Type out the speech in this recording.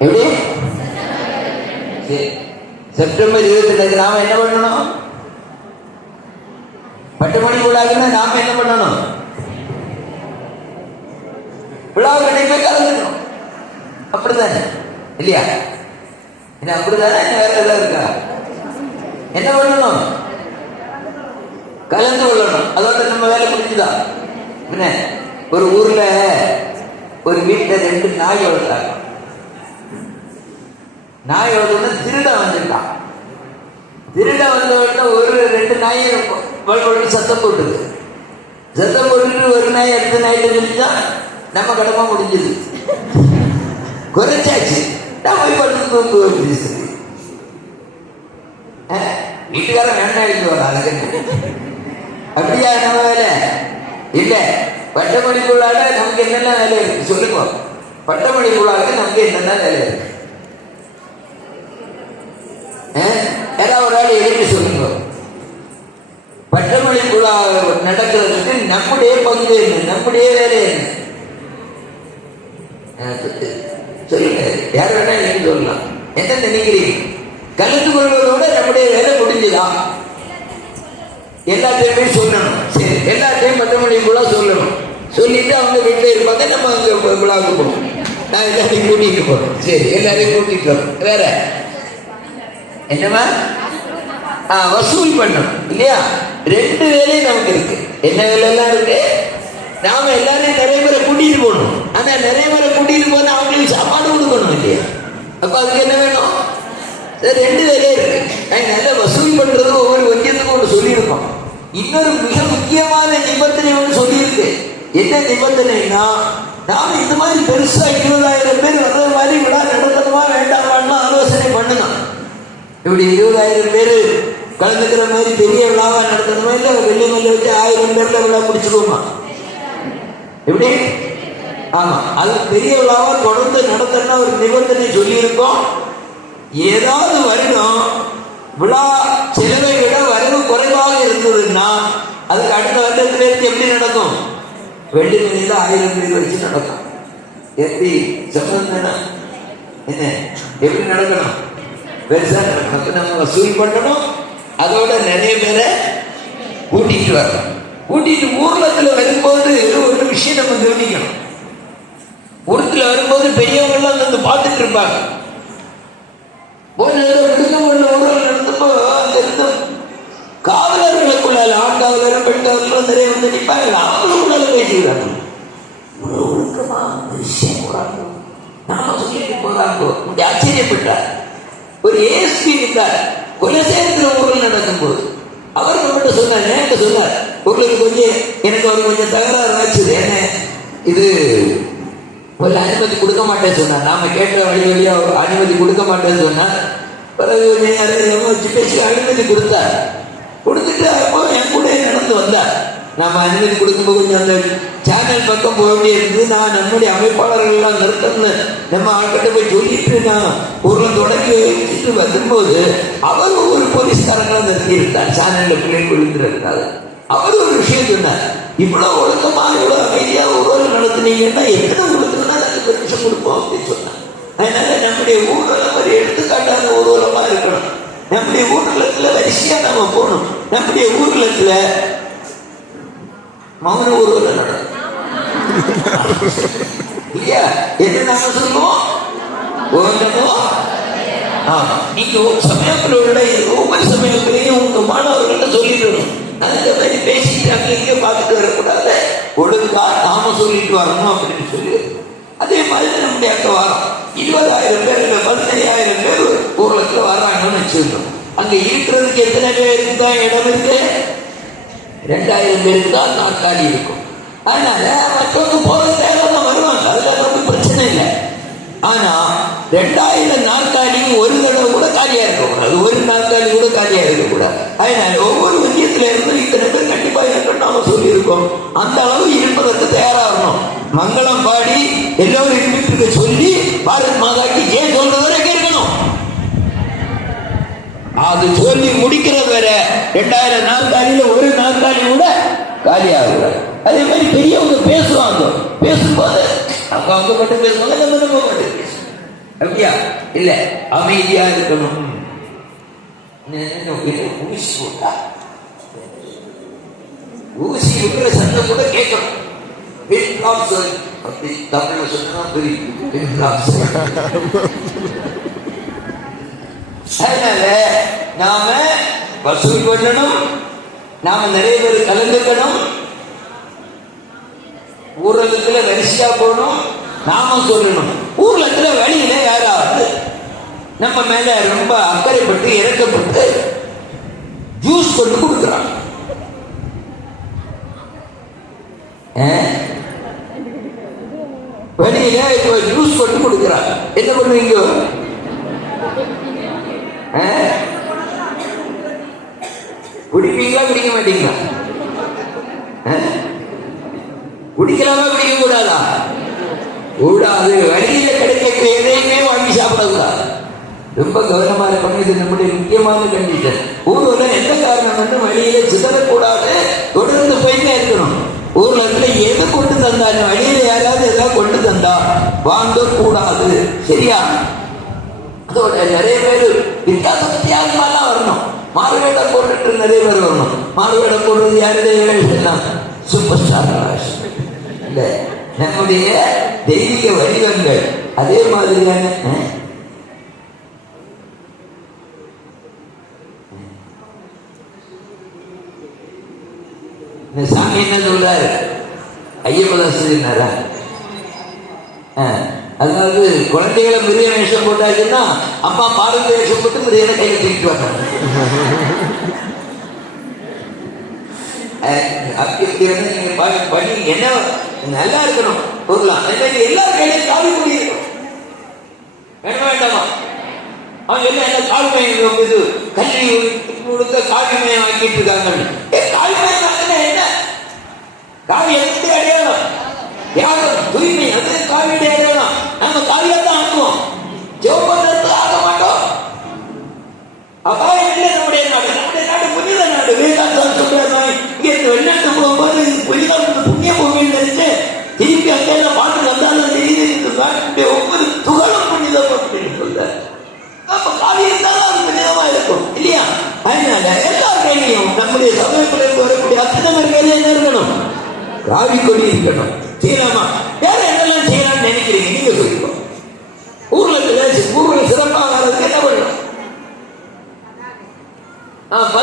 எப்படி? சரி. செப்டம்பர் இருபத்தி ரெண்டு நாம என்ன பண்ணணும்? பத்து மணி விழாக்குன்னா நாம என்ன பண்ணணும்? விழாவை கண்டிப்பா கலந்துக்கணும். அப்படிதானே இல்லையா? என்ன அப்படிதானே என்ன வேற ஏதாவது இருக்கா? என்ன பண்ணணும்? கலந்து கொள்ளணும். அதோட நம்ம வேலை முடிஞ்சுதா? என்ன? ஒரு ஊர்ல ஒரு வீட்டில் ரெண்டு நாய் வளர்த்தாங்க. நாய் வளர்த்தோன்னா திருட வந்துட்டான் திருட வந்த உடனே ஒரு ரெண்டு நாய் வளர்க்க சத்தம் போட்டுது. சத்தம் போட்டுட்டு ஒரு நாய் அடுத்த நாய்கிட்ட சொல்லிதான் நம்ம கடமை முடிஞ்சது. குறைச்சாச்சு. நான் போய் படுத்து தூங்கு அப்படின்னு வீட்டுக்காரன் வேண்டாம் எடுத்து வர அதுக்கு அப்படியா நம்ம வேலை? இல்ல பட்டமணிக்குள்ளால நமக்கு என்னென்ன வேலை இருக்கு? சொல்லுங்க. பட்டமணிக்குள்ளால நமக்கு என்னென்ன வேலை இருக்கு? அஹ், ஒரு ஆள் எழுதி சொல்லுங்க. பட்டமணிக்குள்ளா நடக்கிறதுக்கு நம்முடைய பங்கு என்ன? நம்முடைய வேலை என்ன? சொல்லுங்க. யார் வேணா நீங்க சொல்லலாம். என்ன நினைக்கிறீங்க கலந்து கொள்வதோட நம்முடைய வேலை முடிஞ்சுதா? எல்லாத்தையுமே சொல்லணும். சரி எல்லாத்தையும் பட்டமணிக்குள்ள சொல்லணும். சொல்லிட்டு அவங்க வீட்டில் இருப்பாங்க நம்ம அங்கே விழாவுக்கு போகணும் நான் எல்லாத்தையும் கூட்டிகிட்டு போகிறோம் சரி எல்லாரையும் கூட்டிகிட்டு வரோம். வேற? என்னவா ஆ வசூல் பண்ணணும் இல்லையா? ரெண்டு வேலையும் நமக்கு இருக்கு. என்ன வேலையெல்லாம் இருக்கு? நாம எல்லாரையும் நிறைய பேரை கூட்டிட்டு போகணும். ஆனா நிறைய பேரை கூட்டிட்டு போனா அவங்களுக்கு சாப்பாடு கொடுக்கணும் இல்லையா? அப்ப அதுக்கு என்ன வேணும்? ரெண்டு வேலையே இருக்கு. நாங்க நல்ல வசூல் பண்றது ஒவ்வொரு வங்கியத்துக்கும் ஒன்று சொல்லியிருக்கோம். இன்னொரு மிக முக்கியமான நிபந்தனை ஒன்று சொல்லியிருக்கு. என்ன நிபந்தனைனா நாம இந்த மாதிரி பெருசா இருபதாயிரம் பேர் கலந்துக்கிற மாதிரி பெரிய விழாவா நடத்தணுமா இல்லை வெள்ளி மல்ல வச்சு ஆயிரம் பேர்ல விழா முடிச்சுக்கோமா எப்படி? ஆமா. அது பெரிய விழாவா தொடர்ந்து நடத்தணும்னா ஒரு நிபந்தனை சொல்லியிருக்கோம். ஏதாவது வருடம் விழா செலவை விட வரவு குறைவாக இருந்ததுன்னா அதுக்கு அடுத்த வருடத்துல இருந்து எப்படி நடக்கும்? வெள்ளி மணியில ஆயிரம் பேர் வச்சு நடக்கும். எப்படி? சம்பந்தனா என்ன? எப்படி நடக்கணும்? பெருசா நடக்கணும். நம்ம வசூல் பண்ணணும் அதோட நிறைய பேரை கூட்டிட்டு வரணும். கூட்டிட்டு ஊர்லத்துல வரும்போது ஒரு விஷயம் நம்ம கவனிக்கணும். ஊரத்தில் வரும்போது பெரியவங்க எல்லாம் வந்து பார்த்துட்டு இருப்பாங்க. ஒரு நேரம் விடுதலை ஊழல் நடந்தப்போ அங்க இருந்த காவலர்களுக்குள்ளால ஆண் காவலரும் பெண் காவலரும் நிறைய வந்து நிற்பாங்க அவங்களுக்குள்ளால பேசிக்கிறாங்க இவ்வளவு ஒழுக்கமா விஷயம் போறாங்க நாம சொல்லிட்டு போறாங்க ஆச்சரியப்பட்டார். ஒரு ஏஎஸ்பி இருந்தார். குலசேகர ஊழல் நடக்கும்போது அவர் நம்மகிட்ட சொன்னார் என்கிட்ட சொன்னார். உங்களுக்கு கொஞ்சம் எனக்கு அவர் கொஞ்சம் தகராறு ஆச்சுது. என்ன? இது ஒரு அனுமதி கொடுக்க மாட்டேன்னு சொன்னார். நாம கேட்ட வழி வழியா அவர் அனுமதி கொடுக்க மாட்டேன்னு சொன்னார். பிறகு கொஞ்சம் வச்சு பேசி அனுமதி கொடுத்தார். கொடுத்துட்டு அப்போ என் கூட நடந்து வந்தார். நாம அனுமதி கொடுக்கும்போது கொஞ்சம் அந்த சேனல் பக்கம் போக வேண்டியிருந்தது. நான் நம்முடைய அமைப்பாளர்கள் எல்லாம் நிறுத்தம்னு நம்ம ஆட்கிட்ட போய் சொல்லிட்டு நான் ஊர்ல தொடங்கி வச்சுட்டு வரும்போது அவர் ஒரு போலீஸ்காரங்களாக நிறுத்தி சேனலில் சேனல்ல பிள்ளை விழுந்துருக்காரு அவர் ஒரு விஷயம் சொன்னார். இவ்வளோ ஒழுக்கமா இவ்வளவு அமைதியா ஊழல் நடத்துனீங்கன்னா எத்தனை ஊழலுக்குன்னா நாங்கள் பெருமிஷம் கொடுப்போம் அப்படின்னு சொன்னார். அதனால நம்முடைய ஊழலை ஒரு எடுத்துக்காட்டான ஊர்வலமா இருக்கணும். நம்முடைய ஊர்வலத்துல வரிசையாக நம்ம போகணும். நம்முடைய ஊர்வலத்துல மௌன ஊர்வலம் நடக்கும் இல்லையா? என்ன நாம சொல்லுவோம் ஓங்கமோ நீங்க ஒரு சமயங்களோட ஒவ்வொரு சமயத்திலையும் உங்க மாணவர்கள்ட்ட சொல்லிடணும் அந்த மாதிரி பேசிட்டு அங்க இங்க பார்த்துட்டு வரக்கூடாது. ஒழுங்கா நாம சொல்லிட்டு வரணும் அப்படின்னு சொல்லி. அதே மாதிரி நம்முடைய அங்க வரோம். இருபதாயிரம் பேர் இல்லை பதினையாயிரம் பேர் ஊரில் வர்றாங்கன்னு வச்சுருக்கோம் அங்க இருக்கிறதுக்கு எத்தனை பேருக்கு தான் இடம் இருக்கு? ரெண்டாயிரம் பேருக்கு தான் நாற்காலி இருக்கும். அதனால மற்றவங்க போக தேவைதான் வருவாங்க. அதில் ஒன்றும் பிரச்சனை இல்லை. ஆனா ரெண்டாயிரம் நாற்காலியும் ஒரு தடவை கூட காலியா இருக்கக்கூடாது. ஒரு நாற்காலி கூட காலியாக இருக்கக்கூடாது. அதனால ஒவ்வொரு வங்கியத்துல இருந்து இத்தனை பேர் கண்டிப்பா இருக்கணும் நாம சொல்லியிருக்கோம். அந்த அளவு இருப்பதற்கு தயாராகணும். மங்களம் பாடி எல்லோரும் வீட்டுக்கு சொல்லி பாரத் மாதாக்கு ஏன் சொல்ல வரைக்கும் இருக்கணும் அது சொல்லி முடிக்கிறது வரை ரெண்டாயிரம் நாற்காலியில ஒரு நாற்காலி கூட காலி அதே மாதிரி பெரியவங்க பேசுவாங்க. பேசும்போது அவங்க அவங்க மட்டும் பேசுவாங்க நம்ம நம்ம மட்டும் பேசுவோம். அப்படியா? இல்ல அமைதியா இருக்கணும். என்ன ஊசி போட்டா? ஊசி விடுற சத்தம் கூட கேட்கணும். பின் ட்ராப்ஸ் அப்படி தமிழ்ல சொன்னா புரியும். பின் அதனால நாம வசூல் பண்ணணும் நாம நிறைய பேர் கலந்துக்கணும். ஊரகத்துல வரிசையா போகணும் நாம சொல்லணும். ஊர்லத்துல வழியில யாராவது நம்ம மேல ரொம்ப அக்கறைப்பட்டு இறக்கப்பட்டு ஜூஸ் கொண்டு கொடுக்குறாங்க. வெளியில இப்போ ஜூஸ் கொண்டு கொடுக்குறாங்க. என்ன பண்ணுவீங்க? குடிப்பீங்களா குடிக்க மாட்டீங்களா? குடிக்கலாமா குடிக்க கூடாதா. கூடாது வழியில கிடைக்கிற எதையுமே வாங்கி சாப்பிடக்கூடாது. ரொம்ப கவனமா இருக்கணும் இது நம்முடைய முக்கியமான கண்டிஷன். ஊர்ல எந்த காரணம் வந்து வழியில சிதறக்கூடாது தொடர்ந்து போயிட்டே இருக்கணும். ஊர்ல இருந்து எது கொண்டு தந்தாலும் வழியில யாராவது ஏதாவது கொண்டு தந்தா வாங்க கூடாது சரியா? அதோட நிறைய பேர் வித்தியாசம் மாறுவேடம் போட்டுட்டு நிறைய பேர் வரணும். மாறுவேடம் போடுறது யாருடைய சூப்பர் ஸ்டார் இல்ல நம்முடைய தெய்வீக வடிவங்கள். அதே மாதிரியான இந்த சாமி என்ன சொல்றாரு? ஐயப்பதாஸ் சொன்னாரா அதாவது குழந்தைகளை மிருக வேஷம் போட்டாச்சுன்னா அம்மா பாரம்பரிய வேஷம் போட்டு மிருகனை கையில தூக்கிட்டு வர்றாங்க அஹ், நீங்க பண்ணி என்ன நல்லா இருக்கணும். பொருளாம் எல்லா கையிலும் காவி கொடி இருக்கணும். வேணுமா வேண்டாமா? அவன் என்ன என்ன கால்மயம் இது கல்வி கொடுத்த காவிமயம் ஆக்கிட்டு இருக்காங்க. ஏ காவிமயம் ஆக்கினா என்ன? காவி எதுக்கு அடையாளம்? யாரும் அதனால எல்லா கையிலையும் நம்முடைய சமயத்தில் வரக்கூடிய அத்தனை பேர் என்ன இருக்கணும்? காவி கொடி இருக்கணும். செய்யலாமா யாரும் என்னெல்லாம் செய்யலாம்னு நினைக்கிறீங்க? நீங்க சொல்லுங்க. ஊர்ல ஊர்ல சிறப்பாக என்ன பண்ணணும்? ஆமா